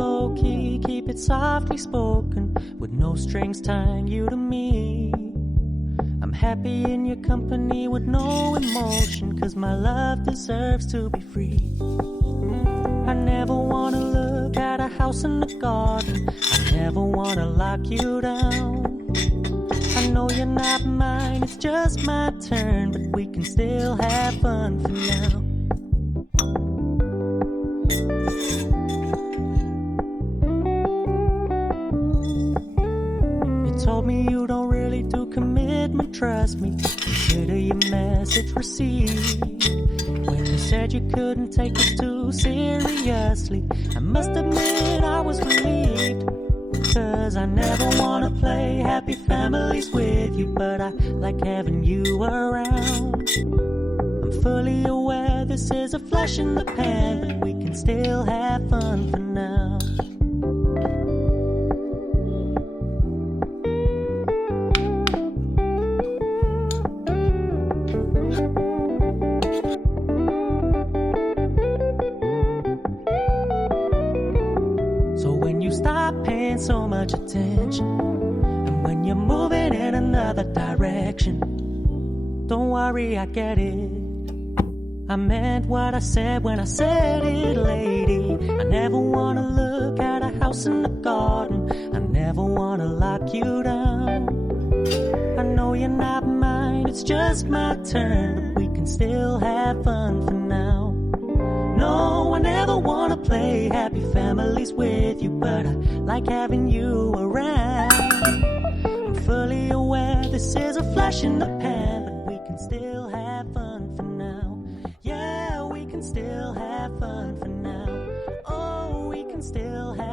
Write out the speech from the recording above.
low key, keep it softly spoken, with no strings tying you to me. I'm happy in your company with no emotion, 'cause my love deserves to be free. I never wanna look at a house in the garden, I never wanna lock you down. I know you're not mine, it's just my turn, but we can still have fun for now. You told me you don't really do commitment, trust me, consider your message received. When you said you couldn't take it too seriously, I must admit I was relieved. 'Cause I never wanna play happy families with you, but I like having you around. I'm fully aware this is a flash in the pan, but we can still have fun for now. So when you stop paying so much attention, and when you're moving in another direction, don't worry, I get it. I meant what I said when I said it, lady. I never wanna look at a house in the garden, I never wanna lock you down. I know you're not mine, it's just my turn, but we can still have fun for now. No, I never wanna play happy families with you, but I like having you around. I'm fully aware this is a flash in the pan, but we can still have fun for now. Yeah, we can still have fun for now. Oh, we can still have